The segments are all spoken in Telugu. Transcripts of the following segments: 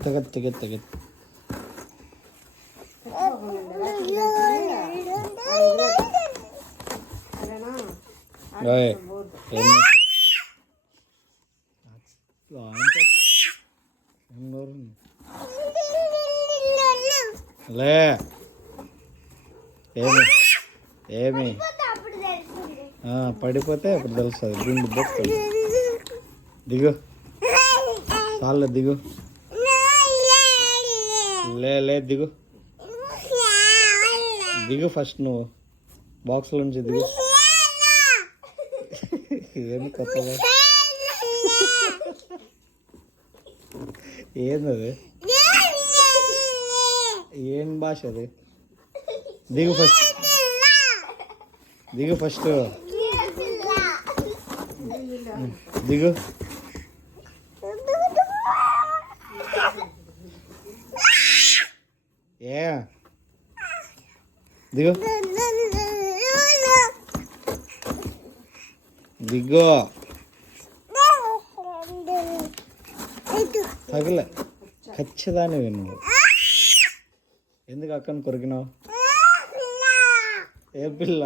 తెగ తెగ తెగ లే ఏమి ఏమి పడిపోతే అప్పుడు తెలుస్తుంది. గుండు బొక్కలు దిగు. చాలా దిగు. లే లే దిగు. దిగు ఫస్ట్ నువ్వు. బాక్స్లో నుంచి దిగు. ఏమి కొత్తగా ఏంది ఏం భాష అది? దిగు ఫస్ట్ దిగు ఫస్ట్ దిగు. ఏ దిగు దిగు తగలే. ఖచ్చితంగా నువ్వు ఎందుకు అక్కని కొరికినావు? ఏ పిల్ల?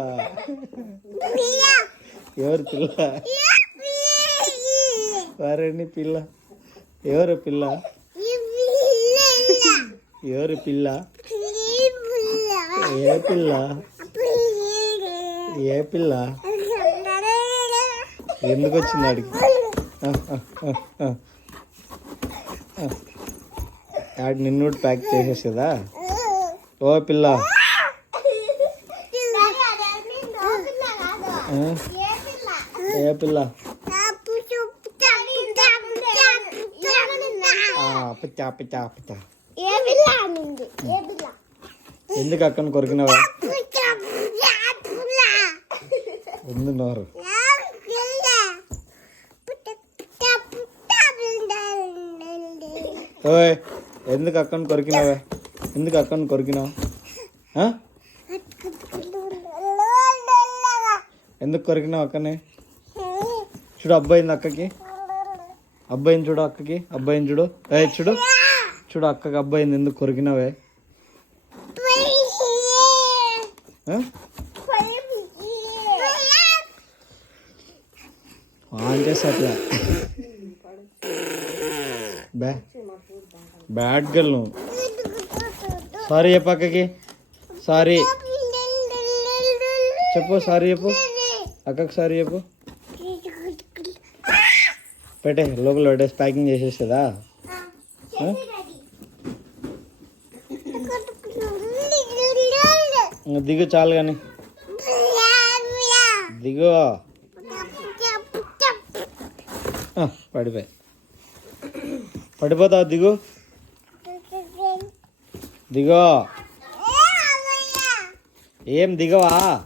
ఎవరు పిల్ల? వారేని పిల్ల. ఎవరు పిల్ల. ఎవరు పిల్ల? ఏ పిల్ల? ఏ పిల్ల? ఎందుకు వచ్చింది అడిగి యాడ్ నిన్ను ప్యాక్ చేసేసేదా? ఓ పిల్ల. ఏ పిల్ల? ఆ, పిచ్చా పిచ్చా పిల్ల? ఎందుకు అక్కను కొరికినావా? ఉంది నోరు? ఓయ్ ఎందుకు అక్కను కొరికినావే? ఎందుకు అక్కను కొరికినావు? ఎందుకు కొరికినావు అక్కని? చూడు అబ్బాయింది అక్కకి. అబ్బాయిని చూడు అక్కకి. అబ్బాయిని చూడు. ఏ చూడు. చూడు అక్కకి అబ్బాయింది ఎందుకు కొరికినావే? ఆ? ఆన్ చేసి అట్లా బ్యా బ్యాడ్ గర్ల్ నువ్వు సారీ చెప్పు అక్కకి సారీ చెప్పు సారీ చెప్పు అక్కకి సారీ చెప్పు పెట్టే లోపల పెట్టేసి ప్యాకింగ్ చేసేస్తుందా దిగు చాలు కానీ. దిగు. పడిపోయి. పడిపోతావు దిగు? దిగో. ఏం దిగవా?